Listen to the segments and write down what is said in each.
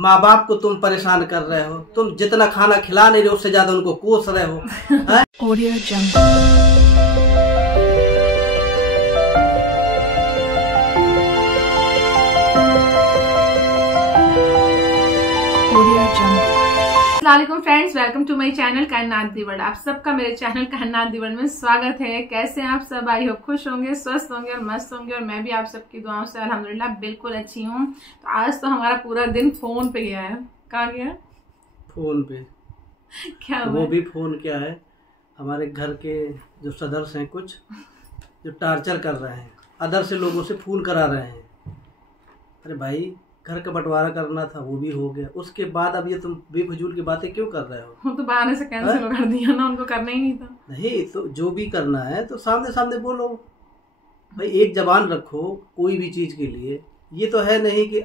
माँ बाप को तुम परेशान कर रहे हो, तुम जितना खाना खिला नहीं रहे उससे ज्यादा उनको कोस रहे हो। Audio jungle. अस्सलामुअलैकुम friends, welcome to my channel Kainat the world. आप सबका मेरे चैनल कायनात दी वर्ल्ड में स्वागत है। कैसे हैं आप सब? आई होप खुश होंगे, स्वस्थ होंगे और मस्त होंगे। और मैं भी आप सबकी दुआओं से अल्हम्दुलिल्लाह बिल्कुल अच्छी हूँ। तो आज तो हमारा पूरा दिन फोन पे गया है। कहाँ गया? फोन पे। क्या वो भी फोन क्या है, हमारे घर के जो सदस्य हैं कुछ जो टार्चर कर रहे हैं, अदर से लोगों से फोन करा रहे हैं। अरे भाई, घर का बंटवारा करना था, वो भी हो गया। उसके बाद अब ये तुम बेफजूल की बातें क्यों कर रहे हो? वो तो बहाने से कैंसिल कर दिया ना, उनको करना ही नहीं था। नहीं तो जो भी करना है तो सामने सामने बोलो भाई, एक जबान रखो कोई भी चीज़ के लिए। ये तो है नहीं कि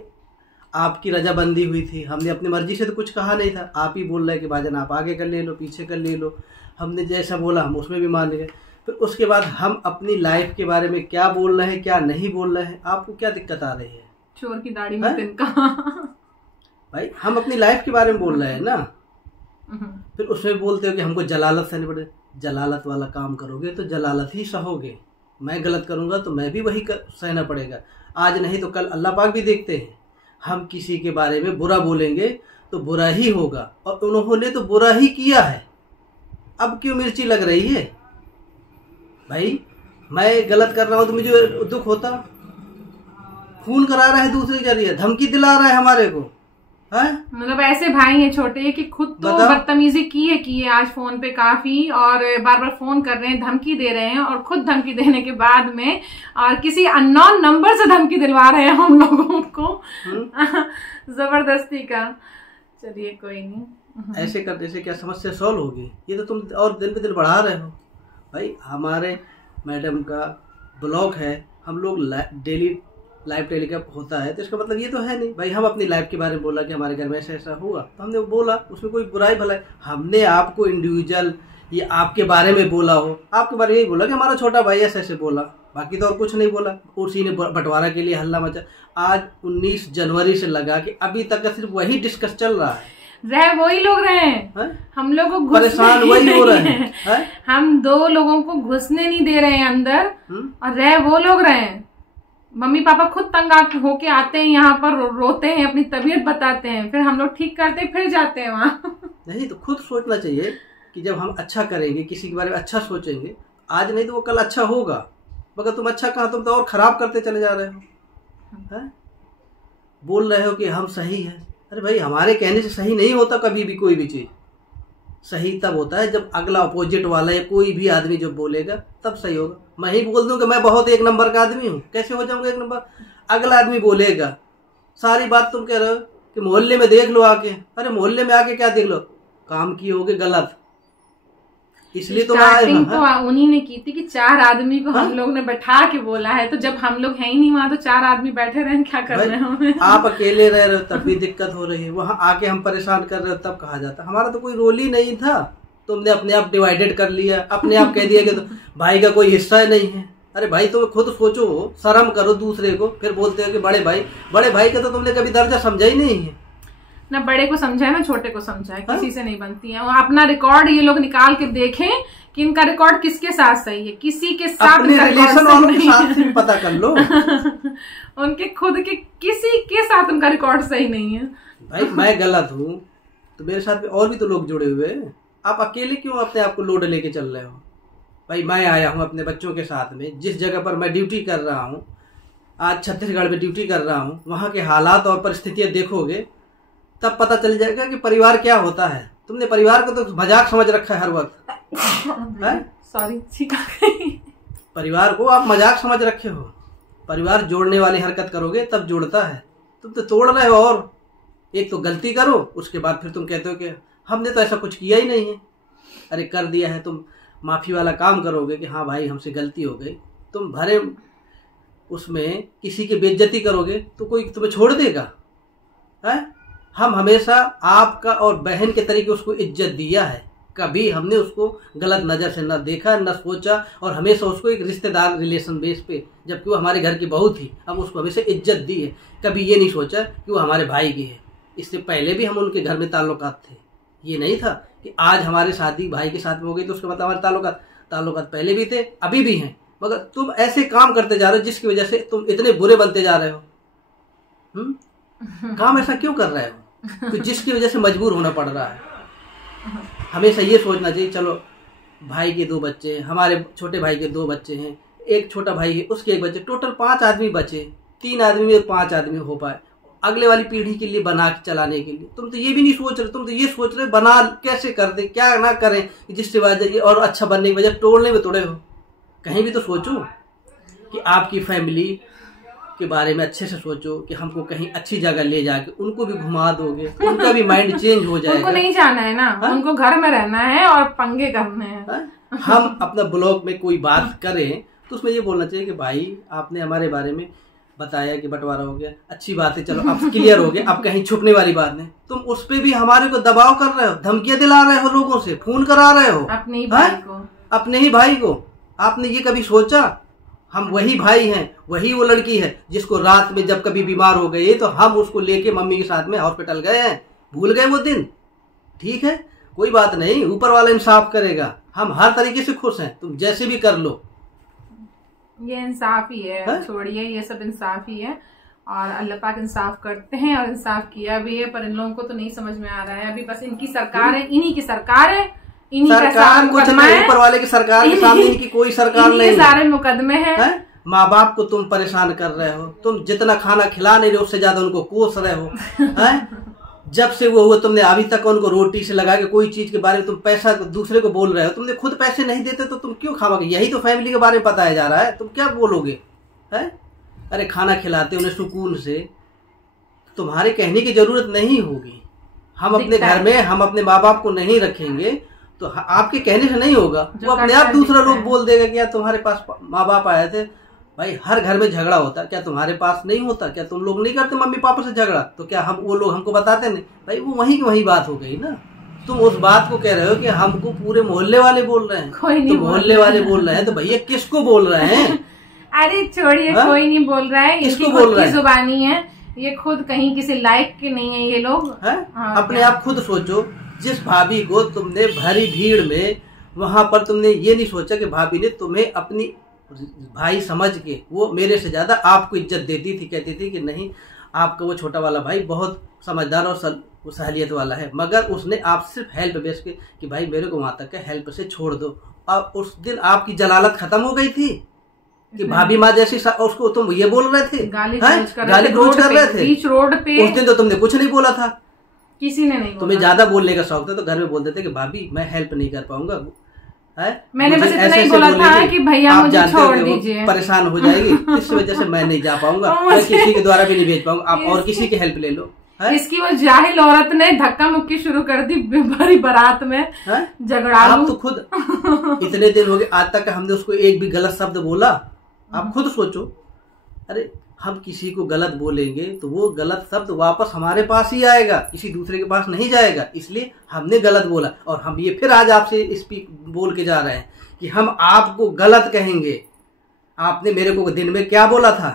आपकी रजाबंदी हुई थी, हमने अपनी मर्जी से तो कुछ कहा नहीं था। आप ही बोल रहे कि भाईजान आप आगे कर ले लो, पीछे कर ले लो। हमने जैसा बोला हम उसमें भी मान गए। फिर उसके बाद हम अपनी लाइफ के बारे में क्या बोल रहे हैं क्या नहीं बोल रहे हैं, आपको क्या दिक्कत आ रही है? चोर की दाढ़ी में तिनका। भाई हम अपनी लाइफ के बारे में बोल रहे हैं ना, फिर उसमें बोलते हो कि हमको जलालत सहनी पड़े। जलालत वाला काम करोगे तो जलालत ही सहोगे। मैं गलत करूंगा तो मैं भी वही सहना पड़ेगा। आज नहीं तो कल अल्लाह पाक भी देखते हैं। हम किसी के बारे में बुरा बोलेंगे तो बुरा ही होगा, और उन्होंने तो बुरा ही किया है। अब क्यों मिर्ची लग रही है? भाई मैं गलत कर रहा हूँ तो मुझे दुख होता। खून करा रहा है दूसरे के जरिए, धमकी दिला रहा है हमारे को, है? मतलब ऐसे भाई हैं छोटे कि खुद तो बदतमीजी की है आज फोन पे काफी, और बार बार फोन कर रहे हैं, धमकी दे रहे हैं, और खुद धमकी देने के बाद में और किसी अननोन नंबर से धमकी दिलवा रहे हैं हम लोगों को जबरदस्ती का। चलिए कोई नहीं, ऐसे करने से क्या समस्या सॉल्व होगी? ये तो तुम और दिन पे दिन बढ़ा रहे हो। भाई हमारे मैडम का ब्लॉग है, हम लोग डेली लाइव टेलीकास्ट होता है, तो इसका मतलब ये तो है नहीं भाई हम अपनी लाइफ के बारे में बोला कि हमारे घर में ऐसा ऐसा हुआ तो हमने बोला, उसमें कोई बुराई भलाई। हमने आपको इंडिविजुअल ये आपके बारे में बोला हो, आपके बारे में यही बोला कि हमारा छोटा भाई ऐसे ऐसे बोला, बाकी तो और कुछ नहीं बोला। उसी ने बंटवारा के लिए हल्ला मचा। आज 19 जनवरी से लगा कि अभी तक सिर्फ वही डिस्कस चल रहा है। वही लोग रहे हैं, हम लोग को परेशान वही हो रहे हैं। हम दो लोगों को घुसने नहीं दे रहे हैं अंदर, और वो लोग रहे हैं। मम्मी पापा खुद तंग होके आते हैं यहाँ पर, रोते हैं, अपनी तबीयत बताते हैं, फिर हम लोग ठीक करते फिर जाते हैं वहाँ। नहीं तो खुद सोचना चाहिए कि जब हम अच्छा करेंगे, किसी के बारे में अच्छा सोचेंगे, आज नहीं तो वो कल अच्छा होगा। मगर तुम अच्छा कहा, तुम तो और खराब करते चले जा रहे हो। है? बोल रहे हो कि हम सही है। अरे भाई हमारे कहने से सही नहीं होता कभी भी कोई भी चीज। सही तब होता है जब अगला अपोजिट वाला या कोई भी आदमी जो बोलेगा तब सही होगा। मैं ही बोल दूं कि मैं बहुत एक नंबर का आदमी हूँ, कैसे हो जाऊंगा एक नंबर? अगला आदमी बोलेगा सारी बात, तुम कह रहे हो कि मोहल्ले में देख लो आके। अरे मोहल्ले में आके क्या देख लो? काम किए होगे गलत, इसलिए तो उन्हीं ने की थी कि 4 आदमी को हम लोग ने बैठा के बोला है। तो जब हम लोग है ही नहीं वहाँ तो 4 आदमी बैठे रहे, क्या कर रहे हैं? आप अकेले रह रहे हो तब भी दिक्कत हो रही है, वहाँ आके हम परेशान कर रहे हो तब कहा जाता हमारा तो कोई रोल ही नहीं था। तुमने अपने आप डिवाइडेड कर लिया, अपने आप कह दिया कि तो भाई का कोई हिस्सा नहीं है। अरे भाई तुम खुद सोचो, शर्म करो दूसरे को, फिर बोलते हो कि बड़े भाई का तो तुमने कभी दर्जा समझा ही नहीं है। ना बड़े को समझा है ना छोटे को समझा है, किसी से नहीं बनती है। अपना रिकॉर्ड ये लोग निकाल के देखें कि इनका रिकॉर्ड किसके साथ सही है, किसी के साथ रिलेशन वालों के साथ भी पता कर लो। उनके खुद के किसी के साथ उनका रिकॉर्ड सही नहीं है। भाई मैं गलत हूँ तो मेरे साथ भी और भी तो लोग जुड़े हुए हैं। आप अकेले क्यों अपने आप को लोड लेके चल रहे हो? भाई मैं आया हूँ अपने बच्चों के साथ में, जिस जगह पर मैं ड्यूटी कर रहा हूँ, आज छत्तीसगढ़ में ड्यूटी कर रहा हूँ, वहाँ के हालात और परिस्थितियाँ देखोगे तब पता चल जाएगा कि परिवार क्या होता है। तुमने परिवार को तो मजाक समझ रखा है हर वक्त। सॉरी, परिवार को आप मजाक समझ रखे हो। परिवार जोड़ने वाली हरकत करोगे तब जुड़ता है, तुम तो तोड़ रहे हो। और एक तो गलती करो, उसके बाद फिर तुम कहते हो कि हमने तो ऐसा कुछ किया ही नहीं है। अरे कर दिया है, तुम माफी वाला काम करोगे कि हाँ भाई हमसे गलती हो गई, तुम भरे उसमें किसी की बेइज्जती करोगे तो कोई तुम्हें छोड़ देगा? है? हम हमेशा आपका और बहन के तरीके उसको इज्जत दिया है, कभी हमने उसको गलत नज़र से न देखा न सोचा, और हमेशा उसको एक रिश्तेदार रिलेशन बेस पे, जबकि वो हमारे घर की बहू थी, हम उसको हमेशा इज्जत दी है। कभी ये नहीं सोचा कि वो हमारे भाई की है। इससे पहले भी हम उनके घर में ताल्लुकात थे। ये नहीं था कि आज हमारी शादी भाई के साथ में हो गई तो उसके बाद हमारे ताल्लुकात पहले भी थे, अभी भी हैं। मगर तुम ऐसे काम करते जा रहे हो जिसकी वजह से तुम इतने बुरे बनते जा रहे हो। काम ऐसा क्यों कर रहे हो कि जिसकी वजह से मजबूर होना पड़ रहा है। हमेशा ये सोचना चाहिए, चलो भाई के 2 बच्चे हैं, हमारे छोटे भाई के 2 बच्चे हैं, एक छोटा भाई है उसके 1 बच्चे, टोटल 5 आदमी बचे, 3 आदमी में 5 आदमी हो पाए अगले वाली पीढ़ी के लिए बना के चलाने के लिए। तुम तो ये भी नहीं सोच रहे, तुम तो ये सोच रहे बना कैसे कर दे, क्या ना करें जिससे वजह और अच्छा बनने की वजह तोड़ने में तोड़े हो। कहीं भी तो सोचो कि आपकी फैमिली के बारे में अच्छे से सोचो कि हमको कहीं अच्छी जगह ले जाके उनको भी घुमा दोगे, उनका भी माइंड चेंज हो जाएगा। उनको नहीं जाना है ना, उनको घर में रहना है और पंगे करने हैं। हम अपना ब्लॉग में कोई बात करें तो उसमें ये बोलना चाहिए कि भाई आपने हमारे बारे में बताया कि बंटवारा हो गया, अच्छी बात है, चलो अब क्लियर हो गया, अब कहीं छुपने वाली बात नहीं। तुम उस पर भी हमारे को दबाव कर रहे हो, धमकियां दिला रहे हो, लोगों से फोन करा रहे हो अपने ही भाई को। आपने ये कभी सोचा हम वही भाई हैं, वही वो लड़की है जिसको रात में जब कभी बीमार हो गई तो हम उसको लेके मम्मी के साथ में हॉस्पिटल गए हैं। भूल गए वो दिन? ठीक है, कोई बात नहीं, ऊपर वाला इंसाफ करेगा। हम हर तरीके से खुश हैं, तुम जैसे भी कर लो। ये इंसाफ ही है, छोड़िए ये सब इंसाफ ही है और अल्लाह पाक इंसाफ करते हैं और इंसाफ किया भी है, पर इन लोगों को तो नहीं समझ में आ रहा है। अभी बस इनकी सरकार है, इन्हीं की सरकार है, सरकार कुछ नहीं, ऊपर वाले की सरकार के सामने इनकी कोई सरकार नहीं, सारे मुकदमे हैं। माँ बाप को तुम परेशान कर रहे हो, तुम जितना खाना खिला नहीं रहे उससे ज्यादा उनको कोस रहे हो। जब से वो हुआ तुमने अभी तक उनको रोटी से लगा के कोई चीज के बारे में तुम पैसा दूसरे को बोल रहे हो। तुमने खुद पैसे नहीं देते तो तुम क्यों खाओगे? यही तो फैमिली के बारे में बताया जा रहा है, तुम क्या बोलोगे? है अरे खाना खिलाते उन्हें सुकून से, तुम्हारे कहने की जरूरत नहीं होगी। हम अपने घर में हम अपने माँ बाप को नहीं रखेंगे तो आपके कहने से नहीं होगा, वो अपने आप दूसरा लोग बोल देगा कि यार तुम्हारे पास माँ बाप आए थे। भाई हर घर में झगड़ा होता, क्या तुम्हारे पास नहीं होता? क्या तुम लोग नहीं करते मम्मी पापा से झगड़ा? तो क्या हम वो लोग हमको बताते नहीं? भाई वो वही की वही बात हो गई ना। तुम उस बात को कह रहे हो कि हमको पूरे मोहल्ले वाले बोल रहे हैं, तो मोहल्ले वाले बोल रहे हैं तो भैया किसको बोल रहे हैं? अरे छोड़िए, कोई नहीं बोल रहा है, किसको बोल रहे हैं? जुबानी है ये, खुद कहीं किसी लायक के नहीं है ये लोग। अपने आप खुद सोचो, जिस भाभी को तुमने भरी भीड़ में वहां पर तुमने ये नहीं सोचा कि भाभी ने तुम्हें अपनी भाई समझ के वो मेरे से ज्यादा आपको इज्जत देती थी, कहती थी कि नहीं आपका वो छोटा वाला भाई बहुत समझदार और सहलियत वाला है, मगर उसने आप सिर्फ हेल्प बेस के कि भाई मेरे को वहां तक है, हेल्प से छोड़ दो। और उस दिन आपकी जलालत खत्म हो गई थी कि भाभी माँ जैसी उसको तुम ये बोल रहे थे, गाली गलौज कर रहे थे बीच रोड पे। उस दिन तो तुमने कुछ नहीं बोला था, किसी ने नहीं। तुम्हें ज्यादा बोलने का शौक था तो घर में बोलते थे कि भाभी मैं हेल्प नहीं कर पाऊंगा, मैंने बस इतना ही बोला था कि भैया मुझे छोड़ दीजिए, परेशान हो जाएगी इस वजह से मैं नहीं जा पाऊंगा, मैं किसी के द्वारा भी नहीं भेज पाऊंगा, आप और किसी की हेल्प ले लो। इसकी वो जाहिल औरत ने धक्का मुक्की शुरू कर दी भरी बारात में, झगड़ा। आप तो खुद इतने दिन हो गए आज तक हमने उसको एक भी गलत शब्द बोला? आप खुद सोचो। अरे हम किसी को गलत बोलेंगे तो वो गलत शब्द वापस हमारे पास ही आएगा, किसी दूसरे के पास नहीं जाएगा। इसलिए हमने गलत बोला और हम ये फिर आज आपसे स्पीक बोल के जा रहे हैं कि हम आपको गलत कहेंगे। आपने मेरे को दिन में क्या बोला था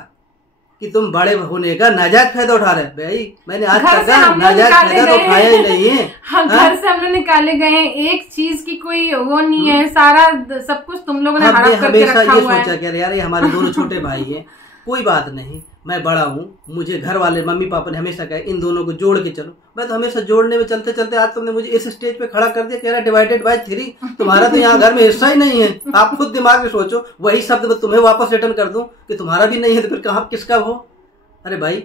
कि तुम बड़े होने का नाजायज फायदा उठा रहे? भाई मैंने आज तक नाजायज फायदा तो उठाया ही नहीं है। घर से हम लोग निकाले गए हैं, एक चीज की कोई वो नहीं है, सारा सब कुछ तुम लोगों ने हड़प करके रखा हुआ है। सोचा कि यार ये हमारे दोनों छोटे भाई हैं, कोई बात नहीं, मैं बड़ा हूँ, मुझे घर वाले मम्मी पापा ने हमेशा कहा इन दोनों को जोड़ के चलो। मैं तो हमेशा जोड़ने में चलते चलते आज तुमने मुझे इस स्टेज पे खड़ा कर दिया, कह रहा डिवाइडेड बाय 3। तुम्हारा तो यहाँ घर में हिस्सा ही नहीं है। आप खुद दिमाग में सोचो, वही शब्द मैं तुम्हें वापस रिटर्न कर दूं कि तुम्हारा भी नहीं है तो फिर कहाँ किसका हो? अरे भाई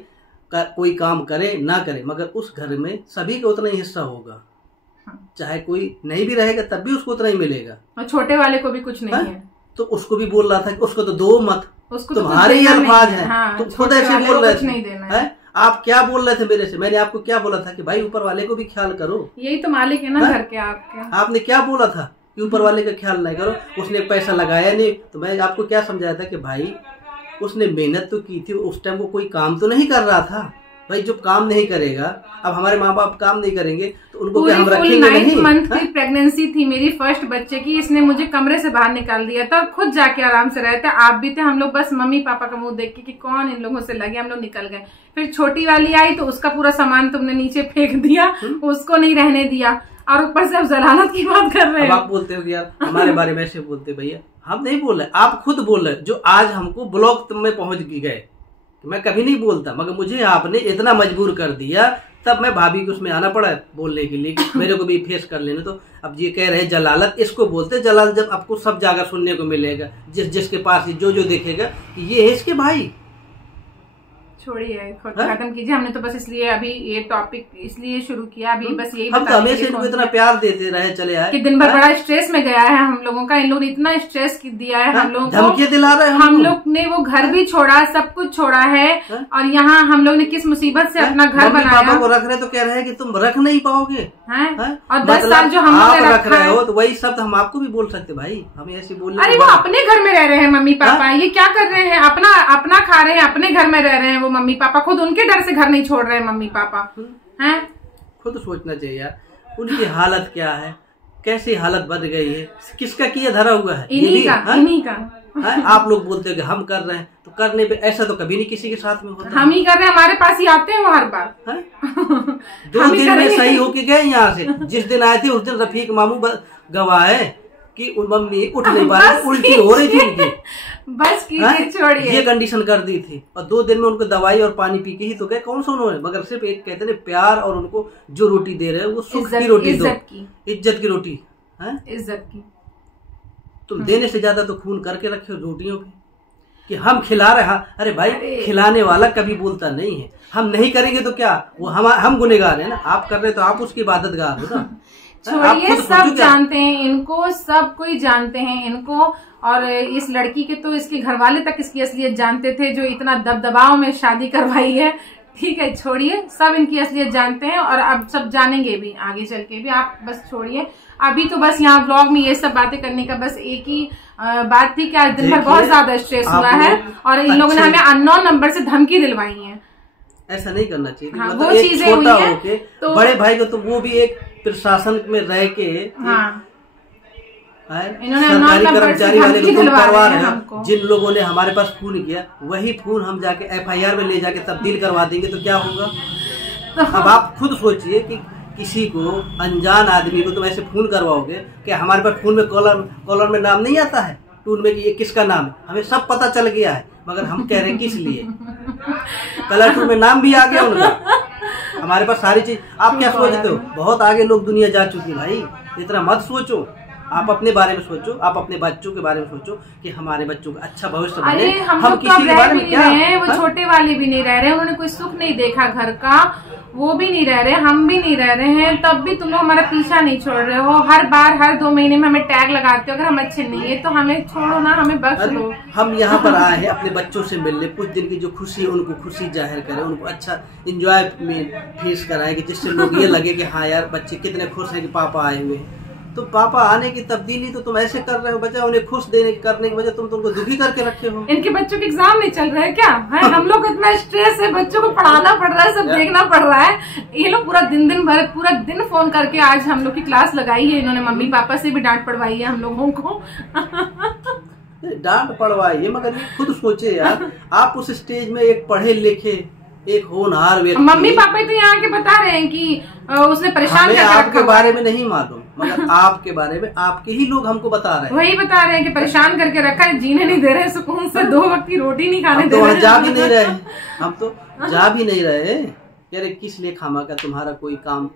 कोई काम करे ना करे मगर उस घर में सभी का उतना ही हिस्सा होगा, चाहे कोई नहीं भी रहेगा तब भी उसको उतना ही मिलेगा। और छोटे वाले को भी कुछ नहीं है तो उसको भी बोल रहा था कि उसको तो दो मत, उसको तुम्हारे ही अल्फाज हैं। हाँ, तुम खुद ऐसे बोल रहे थे। आप क्या बोल रहे थे मेरे से? मैंने आपको क्या बोला था कि भाई ऊपर वाले को भी ख्याल करो, यही तो मालिक है ना घर के आपके। आपने क्या बोला था कि ऊपर वाले का ख्याल नहीं करो? उसने पैसा लगाया नहीं तो मैं आपको क्या समझाया था कि भाई उसने मेहनत तो की थी, उस टाइम वो कोई काम तो नहीं कर रहा था, भाई जो काम नहीं करेगा, अब हमारे माँ बाप काम नहीं करेंगे तो उनको क्या हम रखेंगे नहीं? 9 मंथ की प्रेगनेंसी थी मेरी फर्स्ट बच्चे की, इसने मुझे कमरे से बाहर निकाल दिया था, खुद जाके आराम से रहते, आप भी थे, हम लोग बस मम्मी पापा का मुंह देख के कि कौन इन लोगों से लगे, हम लोग निकल गए। फिर छोटी वाली आई तो उसका पूरा सामान तुमने नीचे फेंक दिया, उसको नहीं रहने दिया, और ऊपर से आप जलालत की बात कर रहे हो। आप बोलते हो कि यार हमारे बारे में ऐसे बोलते, भैया हम नहीं बोल रहे, आप खुद बोल रहे जो आज हमको ब्लॉक में पहुंच गए। मैं कभी नहीं बोलता, मगर मुझे आपने इतना मजबूर कर दिया, तब मैं भाभी को उसमें आना पड़ा बोलने के लिए कि मेरे को भी फेस कर लेने। तो अब ये कह रहे जलालत, इसको बोलते जलालत। जब आपको सब जगह सुनने को मिलेगा, जिसके पास जो देखेगा कि ये है इसके भाई। छोड़िए, खत्म कीजिए। हमने तो बस इसलिए अभी ये टॉपिक इसलिए शुरू किया, अभी बस यही हम तो हमेशा इनको इतना प्यार देते रहे चले आए कि दिन भर बड़ा स्ट्रेस में गया है हम लोगों का, इन लोगों ने इतना स्ट्रेस दिया है हम लोगों को, धमकी दिला रहे हैं हम लोग ने, वो घर भी छोड़ा, सब कुछ छोड़ा है, और यहाँ हम लोग ने किस मुसीबत से अपना घर बनाया। पापा को रख रहे तो कह रहे हैं कि तुम रख नहीं पाओगे, और 10 साल जो हम लोग रख रहे हो, तो वही शब्द हम आपको भी बोल सकते भाई, हमें ऐसे बोलने। अरे वो अपने घर में रह रहे हैं मम्मी पापा, ये क्या कर रहे हैं, अपना खा रहे हैं, अपने घर में रह रहे हैं वो मम्मी पापा, खुद उनके डर से घर नहीं छोड़ रहे हैं मम्मी पापा हैं। खुद सोचना चाहिए यार, उनकी हालत क्या है, कैसी हालत बन गई है, किसका किया धरा हुआ है, इन्हीं का। आप लोग बोलते हो कि हम कर रहे हैं, तो करने पे ऐसा तो कभी नहीं किसी के साथ में होता। हम ही कर रहे हैं, हमारे पास ही आते हैं वो हर बार। 2 दिन में सही होके गए यहाँ से, जिस दिन आए थे उस दिन रफीक मामू गवाह है कि मम्मी उठ नहीं पा रही, उल्टी हो रही थी उनकी, बस कीजिए, छोड़िए, ये कंडीशन कर दी थी, और 2 दिन में उनको दवाई और पानी पी के ही तो गए। कौन सा उन्होंने, मगर सिर्फ एक कहते हैं प्यार, और उनको जो रोटी दे रहे हैं वो सुख की रोटी दो, इज्जत की रोटी है, इज्जत की। तुम देने से ज्यादा तो खून करके रखे हो रोटियों पे कि हम खिला रहे हैं। अरे भाई, खिलाने वाला कभी बोलता नहीं है, हम नहीं करेंगे तो क्या, वो हम गुनहगार है ना, आप कर रहे तो आप उसकी इबादतगार हो ना। छोड़िए, सब जानते हैं इनको, सब कोई जानते हैं इनको, और इस लड़की के तो इसके घर वाले तक इसकी असलियत जानते थे, जो इतना दबदबाव में शादी करवाई है। ठीक है, छोड़िए, सब इनकी असलियत जानते हैं, और अब सब जानेंगे भी आगे चल के भी। आप बस छोड़िए, अभी तो बस यहाँ ब्लॉग में ये सब बातें करने का बस एक ही बात थी कि आज दिन भर बहुत ज्यादा स्ट्रेस हुआ है, और इन लोगों ने हमें अननोन नंबर से धमकी दिलवाई है। ऐसा नहीं करना चाहिए। हाँ, वो चीजें हुई है, तो बड़े भाई को तो वो भी एक प्रशासन में रह के, सरकारी कर्मचारी वाले को तुम करवा रहे हो। जिन लोगों ने हमारे पास फोन किया, वही फोन हम जाके FIR में ले जाके तब्दील करवा देंगे तो क्या होगा। अब आप खुद सोचिए कि किसी को, अनजान आदमी को तुम ऐसे फोन करवाओगे कि हमारे पास फोन में कॉलर में नाम नहीं आता है, टून में कि ये किसका नाम है, हमें सब पता चल गया है, मगर हम कह रहे हैं किस लिए, कलर टून में नाम भी आ गया उनका, हमारे पास सारी चीज। आप क्या सोचते हो, बहुत आगे लोग दुनिया जा चुकी है भाई, इतना मत सोचो। आप अपने बारे में सोचो, आप अपने बच्चों के बारे में सोचो कि हमारे बच्चों का अच्छा भविष्य बने। हम किसी के बारे में क्या, वो छोटे वाले भी नहीं रह रहे, उन्होंने कोई सुख नहीं देखा घर का, वो भी नहीं रह रहे, हम भी नहीं रह रहे हैं, तब भी तुम लोग हमारा पीछा नहीं छोड़ रहे हो। हर बार हर 2 महीने में हमें टैग लगाते हो, अगर हम अच्छे नहीं है तो हमें छोड़ो ना, हमें बख्श लो। हम यहाँ पर आए हैं अपने बच्चों से मिलने, कुछ दिन की जो खुशी है उनको खुशी जाहिर करें, उनको अच्छा इंजॉय में फेस कराएं, जिससे लोग ये लगे कि हाँ यार बच्चे कितने खुश हैं कि पापा आए हुए हैं। तो पापा आने की तब्दीली तो तुम ऐसे कर रहे हो, बच्चा उन्हें खुश करने की वजह तुम तुमको दुखी करके रखे हो। इनके बच्चों के एग्जाम नहीं चल रहे हैं क्या है? हम लोग इतना स्ट्रेस है, बच्चों को पढ़ाना पड़ रहा है, सब देखना पड़ रहा है। ये लोग पूरा दिन फोन करके आज हम लोग की क्लास लगाई है इन्होंने, मम्मी पापा से भी डांट पड़वाई है हम लोगों को। डांट पड़वाई है, मगर खुद सोचे यार, आप उस स्टेज में एक पढ़े लिखे, एक होनहार व्यक्ति, मम्मी पापा तो यहाँ के बता रहे हैं कि उसने परेशान करके आपके बारे में नहीं मालूम, मगर आपके बारे में आपके ही लोग हमको बता रहे हैं, वही बता रहे हैं कि परेशान करके रखा है, जीने नहीं दे रहे सुकून से, 2 वक्त की रोटी नहीं खाने दे रहे। जा भी नहीं रहे, हम तो जा भी नहीं रहे यार, किस लिए खामा का तुम्हारा कोई काम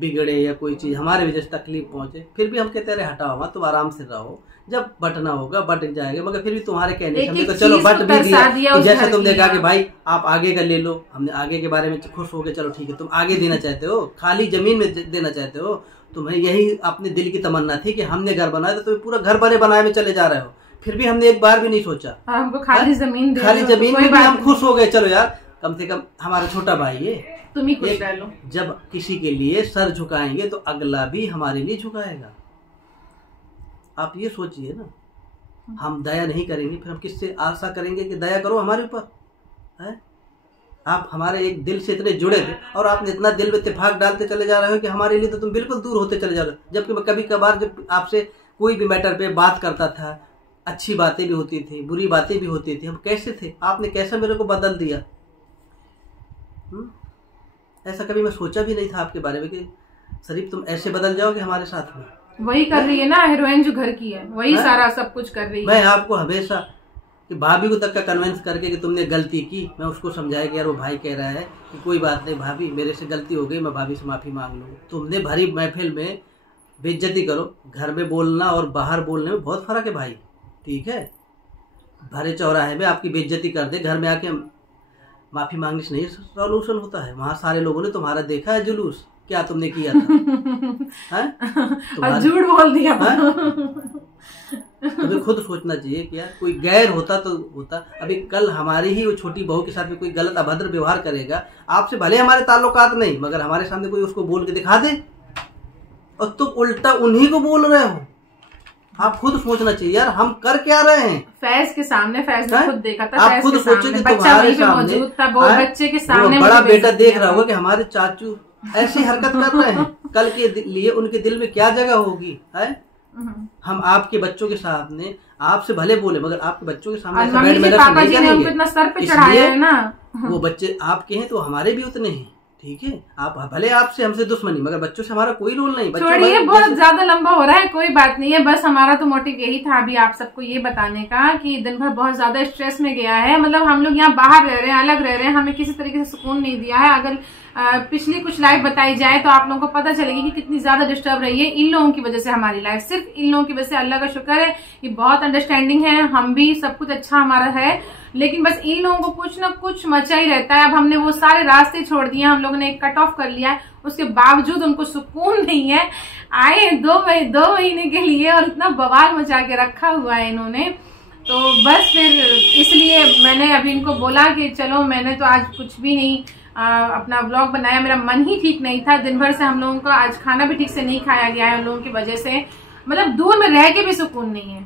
बिगड़े या कोई चीज हमारे वजह से तकलीफ पहुंचे, फिर भी हम कहते रहे हटाओ, तुम आराम से रहो, जब बटना होगा बट जाएगा, मगर फिर भी तुम्हारे कहने से तो चलो बट भी दिया। जैसे तुमने कहा कि भाई आप आगे का ले लो, हमने आगे के बारे में खुश हो गए, चलो ठीक है, तुम आगे देना चाहते हो, खाली जमीन में देना चाहते हो, तुम्हें यही अपने दिल की तमन्ना थी कि हमने घर बनाया, तो तुम्हें पूरा घर बनाए में चले जा रहे हो, फिर भी हमने एक बार भी नहीं सोचा, हमको खाली जमीन में भी हम खुश हो गए, चलो यार कम से कम हमारा छोटा भाई है, तुम ही खुश रह लो। जब किसी के लिए सर झुकाएंगे तो अगला भी हमारे लिए झुकाएगा। आप ये सोचिए ना, हम दया नहीं करेंगे, फिर हम किससे आशा करेंगे कि दया करो हमारे ऊपर है? आप हमारे एक दिल से इतने जुड़े थे और आपने इतना दिल में इत्तेफाक डालते चले जा रहे हो कि हमारे लिए तो तुम बिल्कुल दूर होते चले जा रहे हो। जबकि मैं कभी कभार जब आपसे कोई भी मैटर पे बात करता था, अच्छी बातें भी होती थी, बुरी बातें भी होती थी, हम कैसे थे, आपने कैसा मेरे को बदल दिया। ऐसा कभी मैं सोचा भी नहीं था आपके बारे में कि शरीफ तुम ऐसे बदल जाओगे हमारे साथ में। वही कर रही है ना हीरोइन जो घर की है, वही सारा सब कुछ कर रही है। मैं आपको हमेशा कि भाभी को तक का कन्विंस करके कि तुमने गलती की, मैं उसको समझाया कि यार वो भाई कह रहा है कि कोई बात नहीं भाभी, मेरे से गलती हो गई, मैं भाभी से माफी मांग लूँ। तुमने भरी महफिल में बेइज्जती करो, घर में बोलना और बाहर बोलने में बहुत फर्क है भाई, ठीक है। भरे चौराहे में आपकी बेइज्जती कर दे, घर में आके माफी मांगने से नहीं सॉल्यूशन होता है। वहां सारे लोगों ने तुम्हारा देखा है जुलूस, क्या तुमने किया था। झूठ बोल दिया। तुम्हें खुद सोचना चाहिए कि यार कोई गैर होता तो होता। अभी कल हमारी ही वो छोटी बहू के साथ में कोई गलत अभद्र व्यवहार करेगा, आपसे भले हमारे ताल्लुकात नहीं, मगर हमारे सामने कोई उसको बोल के दिखा दे और तुम उल्टा उन्हीं को बोल रहे हो। आप खुद सोचना चाहिए यार, हम कर क्या रहे हैं। फैज के सामने, फैज ने खुद देखा था, आप खुद सोचो कि तुम्हारे सामने बच्चे के सामने बड़ा बेटा देख रहा होगा कि हमारे चाचू ऐसी हरकत कर रहे हैं, कल के लिए उनके दिल में क्या जगह होगी है। हम आपके बच्चों के सामने आपसे भले बोले, मगर आपके बच्चों के सामने पापा जी ने उनको इतना सर पे चढ़ाया है ना। वो बच्चे आपके हैं तो हमारे भी उतने हैं, ठीक है। आप भले आपसे हमसे दुश्मनी, मगर बच्चों से हमारा कोई रोल नहीं। छोड़िए, बहुत ज्यादा लंबा हो रहा है, कोई बात नहीं है। बस हमारा तो मोटिव यही था अभी आप सबको ये बताने का कि दिन भर बहुत ज्यादा स्ट्रेस में गया है। मतलब हम लोग यहाँ बाहर रह रहे हैं, अलग रह रहे हैं, हमें किसी तरीके से सुकून नहीं दिया है। अगर पिछली कुछ लाइफ बताई जाए तो आप लोगों को पता चलेगी कि कितनी ज्यादा डिस्टर्ब रही है इन लोगों की वजह से हमारी लाइफ। सिर्फ इन लोगों की वजह से। अल्लाह का शुक्र है कि बहुत अंडरस्टैंडिंग है, हम भी सब कुछ अच्छा हमारा है, लेकिन बस इन लोगों को कुछ ना कुछ मचा ही रहता है। अब हमने वो सारे रास्ते छोड़ दिए, हम लोगों ने एक कट ऑफ कर लिया है, उसके बावजूद उनको सुकून नहीं है। आए 2 महीने के लिए और इतना बवाल मचा के रखा हुआ है इन्होंने। तो बस फिर इसलिए मैंने अभी इनको बोला कि चलो, मैंने तो आज कुछ भी नहीं अपना व्लॉग बनाया, मेरा मन ही ठीक नहीं था। दिन भर से हम लोगों को आज खाना भी ठीक से नहीं खाया गया है उन लोगों की वजह से। मतलब दूर में रह के भी सुकून नहीं है।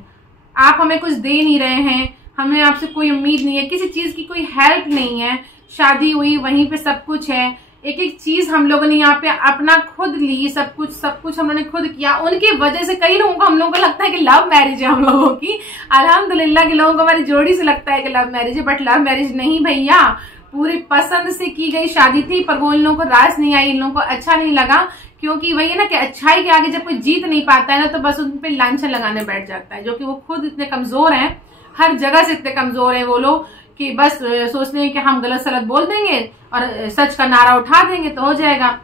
आप हमें कुछ दे नहीं रहे हैं, हमें आपसे कोई उम्मीद नहीं है, किसी चीज की कोई हेल्प नहीं है। शादी हुई, वहीं पे सब कुछ है, एक एक चीज हम लोगों ने यहाँ पे अपना खुद ली, सब कुछ हम लोगों ने खुद किया। उनकी वजह से कई लोगों को, हम लोगों को लगता है कि लव मैरिज है हम लोगों की। अल्हम्दुलिल्लाह के लोगों को हमारी जोड़ी से लगता है कि लव मैरिज है, बट लव मैरिज नहीं भैया, पूरी पसंद से की गई शादी थी। पर वो इन लोगों को रास नहीं आई, इन लोगों को अच्छा नहीं लगा, क्योंकि वही है ना कि अच्छाई के आगे जब कोई जीत नहीं पाता है ना, तो बस उन पे लांछन लगाने बैठ जाता है। जो कि वो खुद इतने कमजोर हैं, हर जगह से इतने कमजोर हैं वो लोग कि बस सोचते हैं कि हम गलत सलत बोल देंगे और सच का नारा उठा देंगे तो हो जाएगा।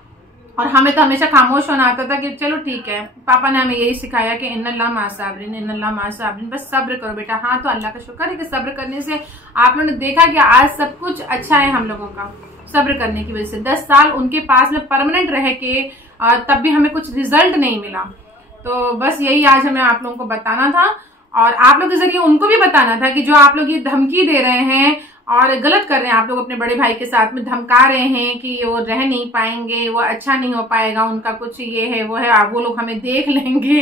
और हमें तो हमेशा खामोश होना आता था कि चलो ठीक है, पापा ने हमें यही सिखाया कि इन्नल्लाह माअ साबिरीन, इन्नल्लाह माअ साबिरीन, बस सब्र करो बेटा। हाँ, तो अल्लाह का शुक्र है कि सब्र करने से आप लोगों ने देखा कि आज सब कुछ अच्छा है हम लोगों का, सब्र करने की वजह से। 10 साल उनके पास में परमानेंट रह के तब भी हमें कुछ रिजल्ट नहीं मिला। तो बस यही आज हमें आप लोगों को बताना था और आप लोग के जरिए उनको भी बताना था कि जो आप लोग ये धमकी दे रहे हैं और गलत कर रहे हैं, आप लोग अपने बड़े भाई के साथ में धमका रहे हैं कि वो रह नहीं पाएंगे, वो अच्छा नहीं हो पाएगा, उनका कुछ ये है वो है, वो लोग हमें देख लेंगे।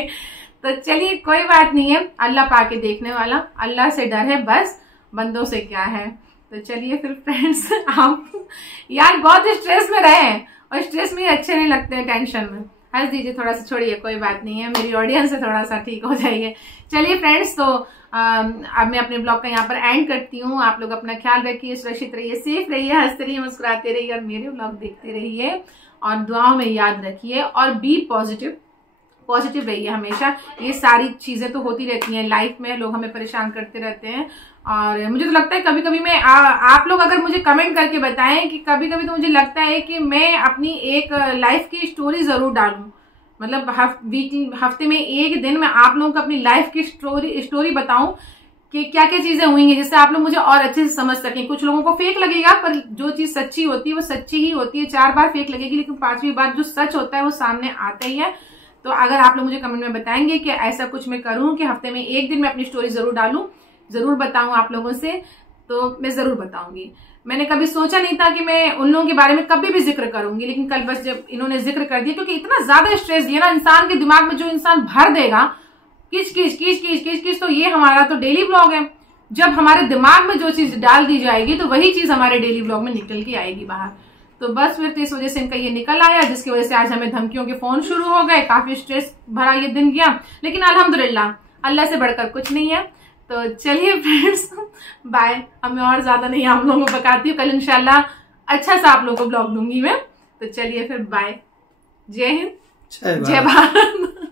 तो चलिए कोई बात नहीं है, अल्लाह पाके देखने वाला, अल्लाह से डर है बस, बंदों से क्या है। तो चलिए फिर फ्रेंड्स, आप यार बहुत स्ट्रेस में रहे हैं और स्ट्रेस में अच्छे नहीं लगते हैं, टेंशन में। हंस दीजिए थोड़ा सा, छोड़िए कोई बात नहीं है, मेरी ऑडियंस से थोड़ा सा ठीक हो जाइए। चलिए फ्रेंड्स, तो अब मैं अपने ब्लॉग का यहाँ पर एंड करती हूँ। आप लोग अपना ख्याल रखिए, सुरक्षित रहिए, सेफ रहिए, हंसते रहिए, मुस्कुराते रहिए और मेरे ब्लॉग देखते रहिए और दुआओं में याद रखिए और बी पॉजिटिव रहिए हमेशा। ये सारी चीजें तो होती रहती हैं लाइफ में, लोग हमें परेशान करते रहते हैं और मुझे तो लगता है कभी कभी मैं आप लोग अगर मुझे कमेंट करके बताएं कि कभी कभी तो मुझे लगता है कि मैं अपनी एक लाइफ की स्टोरी जरूर डालूं। मतलब हफ्ते में एक दिन मैं आप लोगों को अपनी लाइफ की स्टोरी बताऊं कि क्या क्या चीजें हुई हैं, जिससे आप लोग मुझे और अच्छे से समझ सकें। कुछ लोगों को फेक लगेगा, पर जो चीज सच्ची होती है वो सच्ची ही होती है। 4 बार फेक लगेगी लेकिन 5वीं बार जो सच होता है वो सामने आता ही है। तो अगर आप लोग मुझे कमेंट में बताएंगे कि ऐसा कुछ मैं करूं कि हफ्ते में एक दिन मैं अपनी स्टोरी जरूर डालूं, जरूर बताऊं आप लोगों से, तो मैं जरूर बताऊंगी। मैंने कभी सोचा नहीं था कि मैं उन लोगों के बारे में कभी भी जिक्र करूंगी, लेकिन कल बस जब इन्होंने जिक्र कर दिया, क्योंकि इतना ज्यादा स्ट्रेस दिया ना इंसान के दिमाग में, जो इंसान भर देगा किच किच, तो ये हमारा तो डेली ब्लॉग है। जब हमारे दिमाग में जो चीज डाल दी जाएगी तो वही चीज हमारे डेली ब्लॉग में निकल के आएगी बाहर। तो बस फिर इस वजह से इनका ये निकल आया, जिसकी वजह से आज हमें धमकियों के फोन शुरू हो गए। काफी स्ट्रेस भरा ये दिन गया, लेकिन अल्हम्दुलिल्लाह अल्लाह से बढ़कर कुछ नहीं है। तो चलिए फ्रेंड्स बाय। अब मैं और ज्यादा नहीं आप लोगों को पकाती हूँ, कल इंशाल्लाह अच्छा सा आप लोगों को ब्लॉग दूंगी मैं। तो चलिए फिर बाय। जय हिंद, जय भारत।